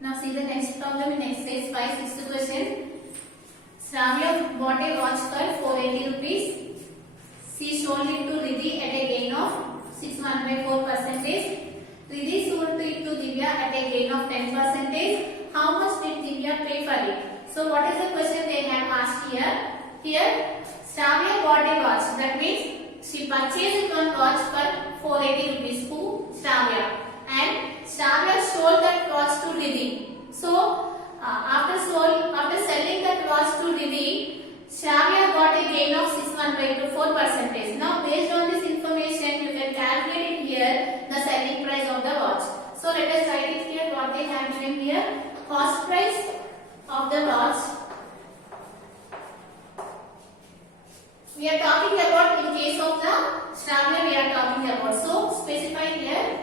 Now see the next problem in exercise 5, sixth question. Shravya bought a watch for 480 rupees. She sold it to Riddhi at a gain of 6.14%. Riddhi sold it to Divya at a gain of 10%. How much did Divya pay for it? So what is the question they have asked here? Here Shravya bought a watch. That means she purchased one watch for 480 rupees to Shravya, and Shravya sold that watch to Riddhi. So after selling that watch to Riddhi, Shravya got a gain of 6.4%. Now based on this information, you can calculate here the selling price of the watch. So let us write it here. What they have given here: cost price of the watch. We are talking about in case of the Shravya we are talking about. So specify here.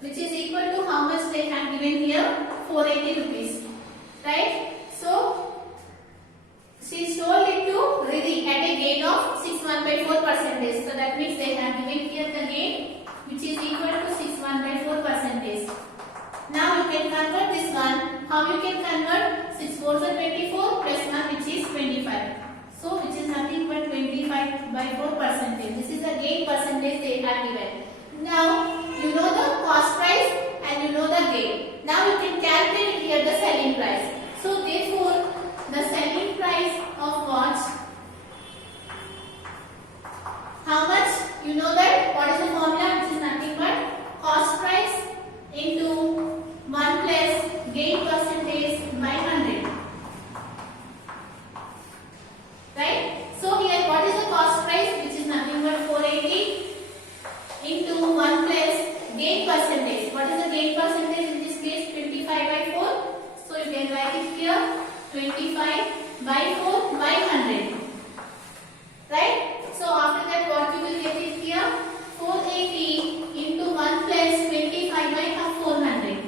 Which is equal to how much they have given here? 480 rupees. Right? So she sold it to Riddhi at a gain of 6.14%. So that means they have given here the gain which is equal to 6.14%. Now you can convert this one. How you can convert? 6 4s are 24 plus 1 which is 25. So which is nothing but 25/4%. This is the gain percentage they have given. Now you know the cost price and you know the gain. Now you can calculate here the selling price. So therefore the selling price of watch, how much? You know that what is the formula, which is nothing but cost price into 1 plus gain percentage by 100. Right? So here what is the cost price, which is nothing but 480 into 1 plus gain percentage. What is the gain percentage in this case? 25/4. So you can write it here 25/4 by 100. Right? So after that what you will get it here? 480 into 1 plus 25/400.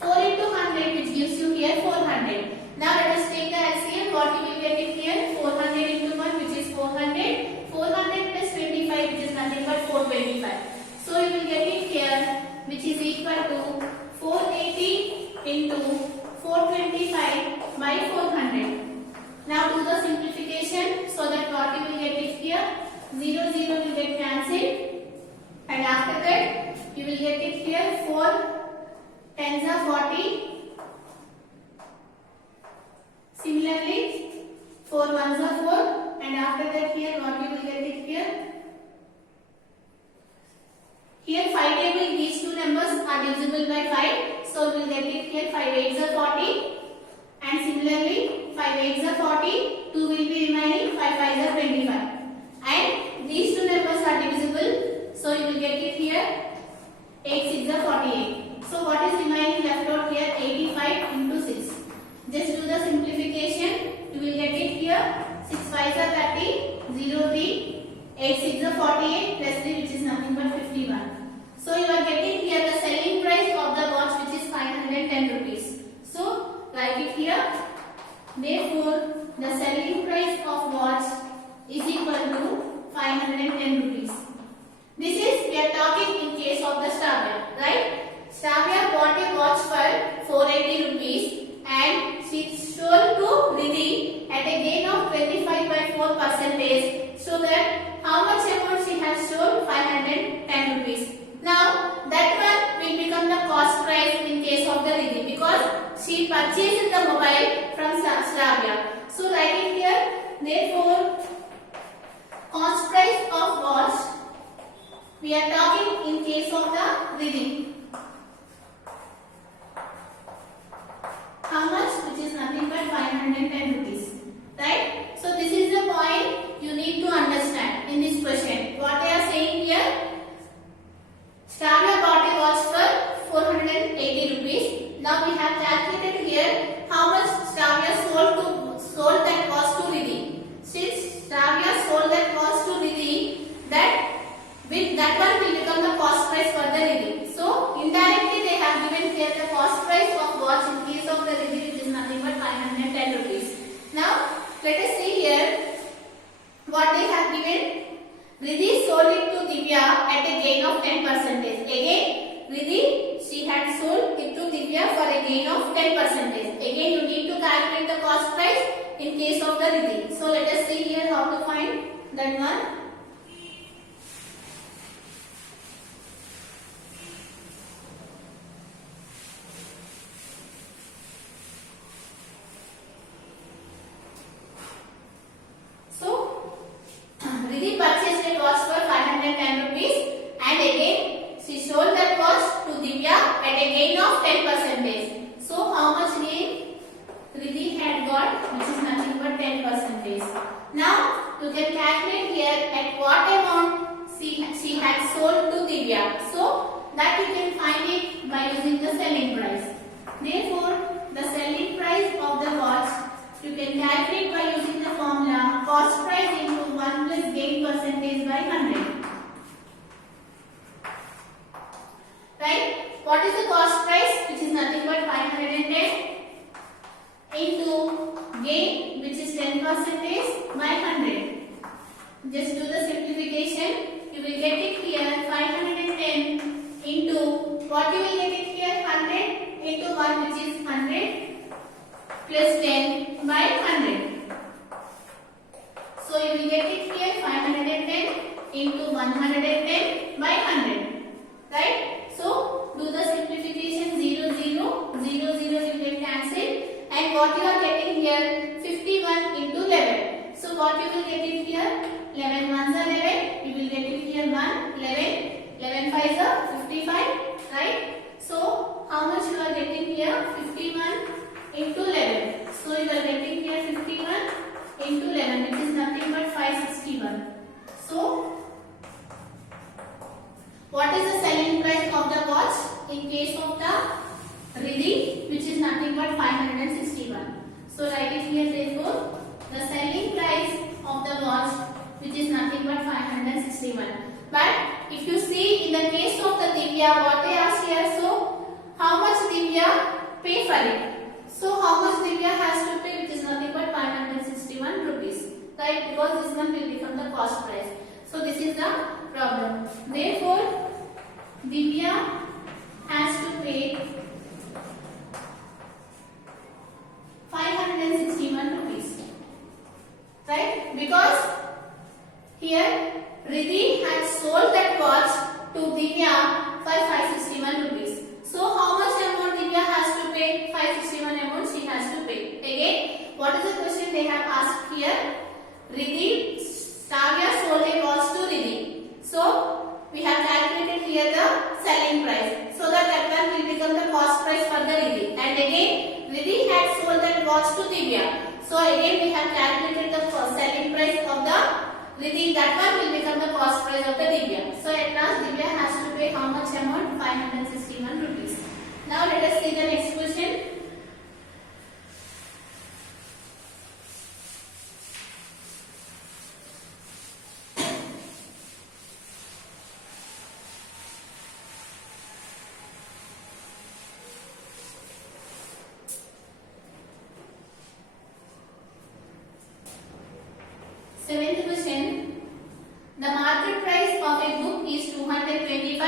4 into 100 which gives you here 400. Now let us take the LCM. What you will get it here? 400 into 1 which is 400. 400 plus 25 which is nothing but 425. So you will get it here which is equal to 480 into 425/400. Now do the simplification so that what you will get it here? 0 0 will get cancelled, and after that you will get it here 4 10s are 40. Similarly 4 1s are 4, and after that here what you will get it here? Here 5 table, these two numbers are divisible by 5. So we will get it here 5 8s are 40, and similarly 5 8s are 40, 2 will be remaining, 5 5s are 25, and these two numbers are divisible. So you will get it here 8 6 are 48. So what is remaining left out here? 85 into 6. Just do the simplification. You will get it here 6 5s are 30, 0 3, 8 6 are 48 plus 3 which is nothing but 51. So you are getting here the selling price of the watch which is 510 rupees. So write it here. Therefore the selling price of watch is equal to 510 rupees. This is we are talking in case of the Shravya, right? Shravya bought a watch for 480 rupees and she sold to Riddhi at a gain of 25/4%. So that how much amount she has sold? 510 rupees. Now that one will become the cost price in case of the Riddhi because she purchased the mobile from Shravya. So write it here. Therefore cost price of watch we are talking in case of the Riddhi. How much? Which is nothing but 510 rupees. Right? So this is the point you need to understand in this question. What they are saying here? Shravya bought a watch for 480 rupees. Now we have calculated here how much Shravya sold that watch to Riddhi. Since Shravya sold that watch to Riddhi, that one will become the cost price for the Riddhi. So indirectly they have given here the cost price of watch in case of the Riddhi which is nothing but 510 rupees. Now let us see here what they have given. Riddhi of 10 percentage. Again, Riddhi, she had sold it to Divya for a gain of 10 percentage. Again, you need to calculate the cost price in case of the Riddhi. So let us see here how to find that one. Riddhi purchased a watch for 510 rupees and again she sold that watch to Divya at a gain of 10 percentage. So how much gain Riddhi had got, which is nothing but 10 percentage. Now you can calculate here at what amount she had sold to Divya. So that you can find it by using the selling price. Therefore, the selling price of the watch you can calculate by using the formula cost price into 1 plus gain percentage by 100. Right? What is the cost price? Which is nothing but 510 into gain, which is 10 percentage by 100. Just do the simplification. You will get it here 510 into what you will get it here 100 into 1, which is 100 plus 10 by 100. So you will get it here 510 into 110 by 100. Right? So do the simplification 0, 0, 0, 0 you will cancel. And what you are getting here 51 into 11. So what you will get it here 11 ones are 11. You will get it here 1, 11. 11 fives are 55. Right? So how much you are getting here 51 into 11. So you are getting here 51 into 11, which is nothing but 561. So what is the selling price of the watch in case of the Riddhi, which is nothing but 561. So write it here therefore the selling price of the watch, which is nothing but 561. But if you see in the case of the Divya, what they asked here, so how much Divya pay for it? So how much Divya has to pay, which is nothing but 561 rupees. Right? Because this one will become the cost price. So this is the problem. Therefore, Divya has to pay 561 rupees. Right? Because here Riddhi had sold that watch to Divya for 561 rupees. So how much amount Divya has to pay? 561 amount she has to pay. Again, what is the question they have asked here? Riddhi, Stavya sold a watch to Riddhi. So we have calculated here the selling price. So that one will become the cost price for the Riddhi. And again, Riddhi had sold that watch to Divya. So again we have calculated the selling price of the Riddhi. That one will become the cost price of the Divya. So at last Divya has to pay how much amount? 561 rupees. Now let us see the next question. Seventh question. The market price of a book is 225.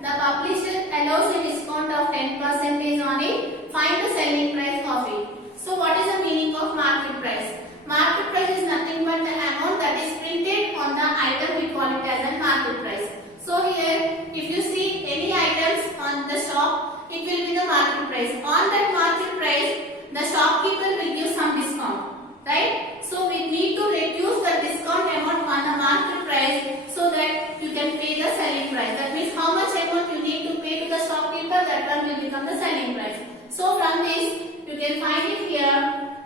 The publisher allows a discount of 10% on it. Find the selling price of it. So what is the meaning of market price? Market price is nothing but the amount that is printed on the item. We call it as a market price. So here if you see any items on the shop, it will be the market price. On that market price, the shopkeeper will give some discount. Right? So we need to reduce the discount amount on the market price so that you can pay the selling price. That means how much amount you need to pay to the shopkeeper, that one will become the selling price. So from this you can find it here.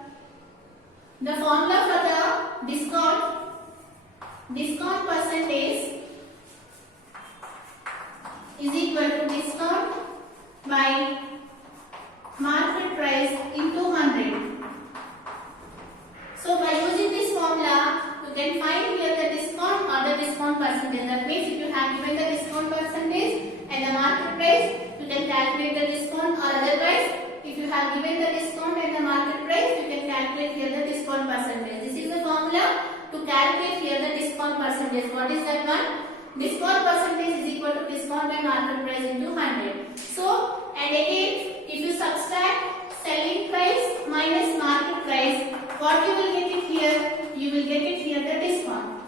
The formula for the discount percentage is equal to discount by market price into 100. So by using this formula, you can find here the discount or the discount percentage. That means if you have given the discount percentage and the market price, you can calculate the discount, or otherwise, if you have given the discount and the market price, you can calculate here the discount percentage. This is the formula to calculate here the discount percentage. What is that one? discount percentage is equal to discount by market price into 100. So, and again, if you subtract selling price minus market price, what you will get it here? You will get it here the discount.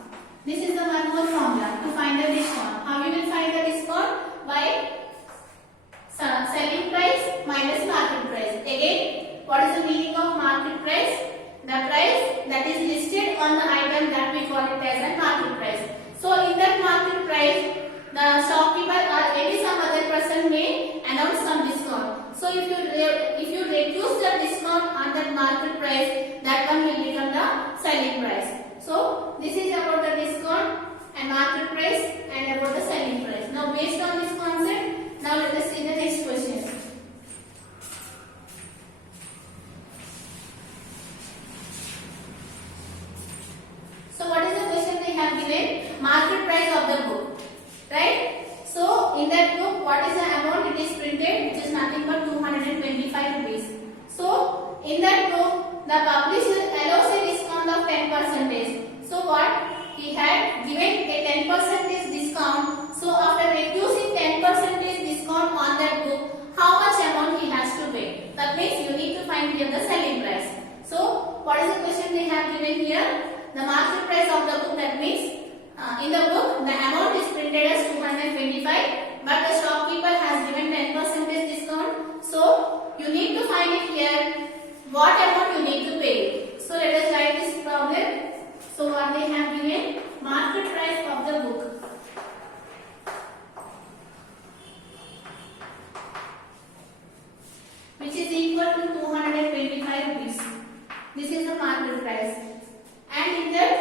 This is the one more formula to find the discount. How you will find the discount? By selling price minus market price. Again, what is the meaning of market price? The price that is listed on the item that we call it as a market price. So in that market price, the shopkeeper or any some other person may announce some discount. So if you reduce the discount on that market price, that one will become the selling price. So this is about the discount and market price and about the selling price. Now based on this concept, now let us see the next question. So what is the question they have given? Market price of the book, right? So in that book, what is the amount it is printed? Which is nothing but 225 rupees. So in that book, the publisher allows a discount of 10%. So what? He had given a 10% discount. So after reducing 10% discount on that book, how much amount he has to pay? That means you need to find here the selling price. So what is the question they have given here? The market price of the book, that means in the book the amount is printed as 225, but the shopkeeper has given 10% discount. So you need to find it here what amount you need to pay. So let us write this problem. So what they have given? Market price of the book. Which is equal to 225 rupees. This is the market price. And in that,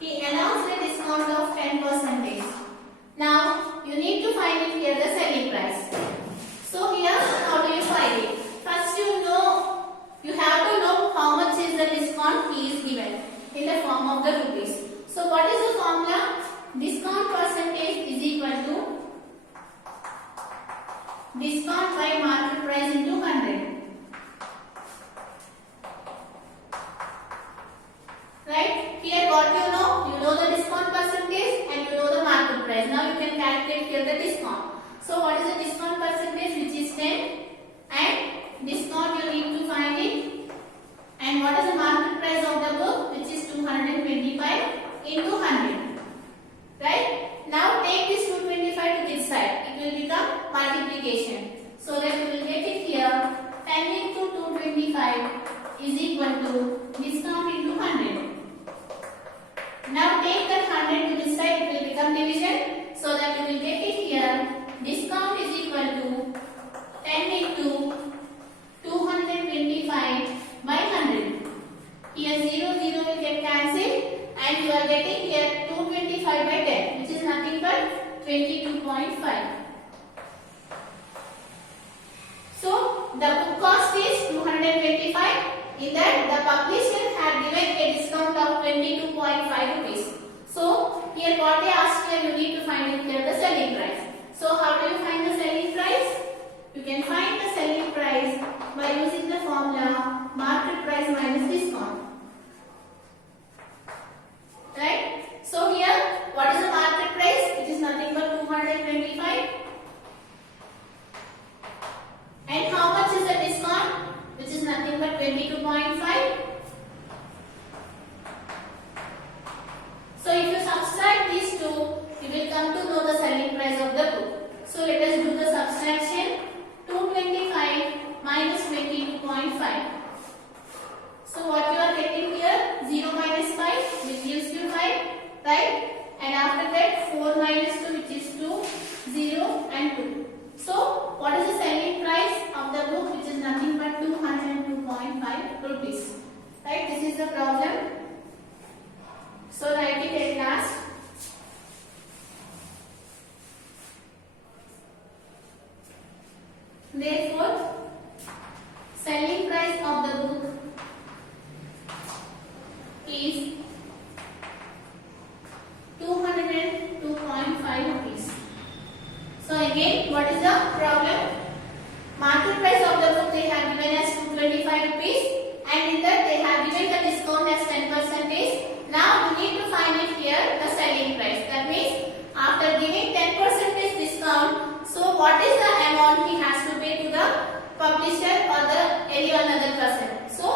he announced a discount of 10%. Now, you need to find it here the selling price. So here, how do you find it? First you have to know how much is the discount he is given in the form of the rupees. So what is the formula? Discount percentage is equal to discount by market price into 100. Right? Here what you know the discount percentage and you know the market price. Now you can calculate here the discount. So what is the discount percentage? Which is 10, and discount you need to find it. And what is the market price of the book? Which is 225 into 100. Right? Now take this 225 to this side. It will become multiplication. So that we will get it here. 10 into 225 is equal to discount into 100. Now take that 100 to this side, it will become division, so that you will get it here. Discount is equal to 10 into 225 by 100. Here 0, 0 will get cancelled, and you are getting here 225 by 10, which is nothing but 22.5. So the book cost is 225. In that, the publisher had given a discount of 22.5 rupees. So here what they asked here, you need to find it here the selling price. So how do you find the selling price? You can find the selling price by using the formula market price minus discount. Right? So here, what is the market price? It is nothing but 225. And how much is the discount? Which is nothing but 22.5. So if you subtract these two, you will come to know the selling price of the book. So let us do the subtraction. 225 minus 22.5. So what you are getting here? 0 minus 5, which gives you 5, right? And after that 4 minus 2, which is 2, 0 and 2. So what is the selling price of the book? Which is nothing but 202.5 rupees. Right? This is the problem. So write it at last. Therefore, selling price of the book is 202.5 rupees. So again, what is the problem? Market price of the book they have given as 225 rupees, and in that they have given the discount as 10%. Now you need to find publisher or the any another person. So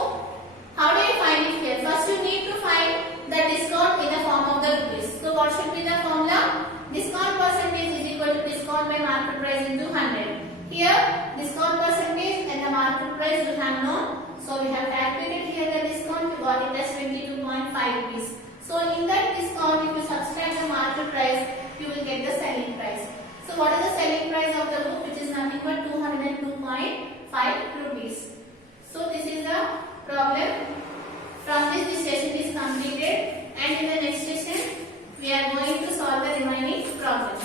how do you find it here? First you need to find the discount in the form of the rupees. So what should be the formula? Discount percentage is equal to discount by market price into 100. Here discount percentage and the market price we have known. So we have calculated here the discount, we got it as 22.5 rupees. So in that discount, if you subtract the market price, you will get the selling price. So what is the selling price of the book, which is nothing but 202.5 rupees. So this is the problem. From this session is completed, and in the next session we are going to solve the remaining problems.